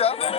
ça.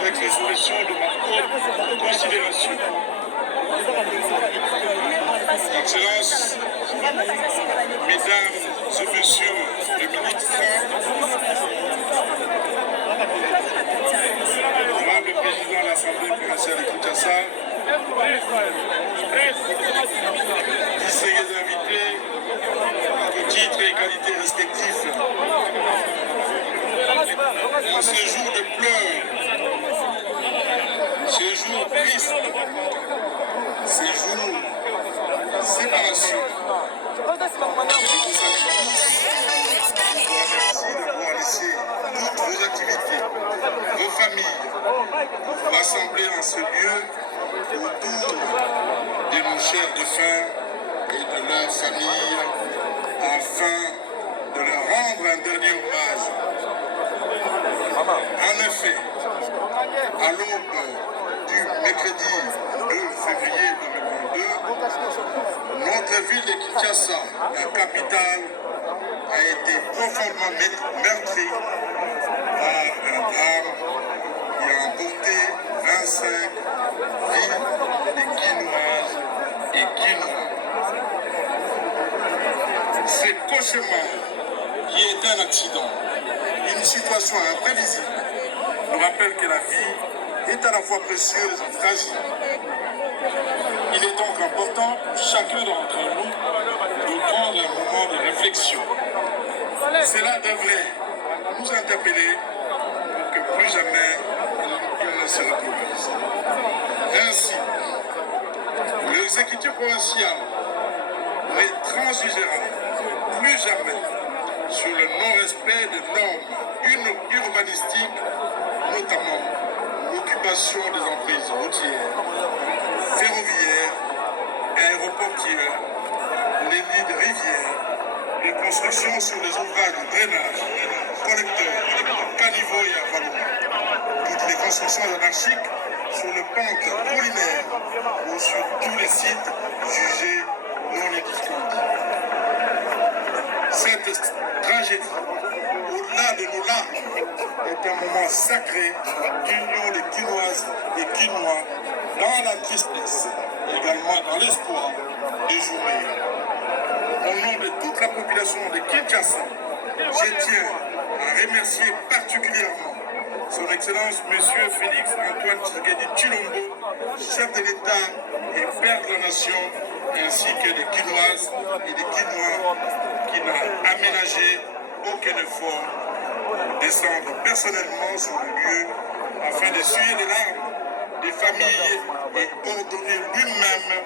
Avec les solutions de ma propre considération. Excellences, Mesdames et Messieurs les ministres, Honorable Président de l'Assemblée provinciale de Kinshasa, distingués invités, de titres et qualités respectifs, en ce jour de pleurs, ce jour triste, ce jour séparation. Je vous remercie de pouvoir laisser toutes vos activités, vos familles, rassemblées en ce lieu autour de nos chers défunts et de leurs familles, afin de leur rendre un dernier hommage. En effet, à l'aube du mercredi 2 février 2022, notre ville de Kinshasa, la capitale, a été profondément meurtrie par un drame qui a emporté 25 vies de Guinoises et Guinois. C'est cauchemar qui est un accident, une situation imprévisible, nous rappelle que la vie est à la fois précieuse et fragile. Il est donc important pour chacun d'entre nous de prendre un moment de réflexion. Cela devrait nous interpeller pour que plus jamais il ne se reproduise. Ainsi, l'exécutif provincial ne transigera plus jamais sur le non-respect des normes urbanistiques, notamment l'occupation des emprises routières, ferroviaires, aéroportières, les lits de rivières, les constructions sur les ouvrages de drainage, collecteurs, caniveaux et avaloirs. Toutes les son sens anarchique sur le pente collinaire ou sur tous les sites jugés non édifiants. Cette tragédie, au-delà de nos larmes, est un moment sacré d'union des Kinoises et Kinois dans la tristesse, également dans l'espoir des jours meilleurs. Au nom de toute la population de Kinshasa, je tiens à remercier particulièrement Son Excellence M. Félix Antoine Tshisekedi Tshilombo, chef de l'État et père de la nation, ainsi que des Kinoises et des Kinois qui n'a aménagé aucun effort pour descendre personnellement sur le lieu afin d'essuyer les larmes des familles et ordonner lui-même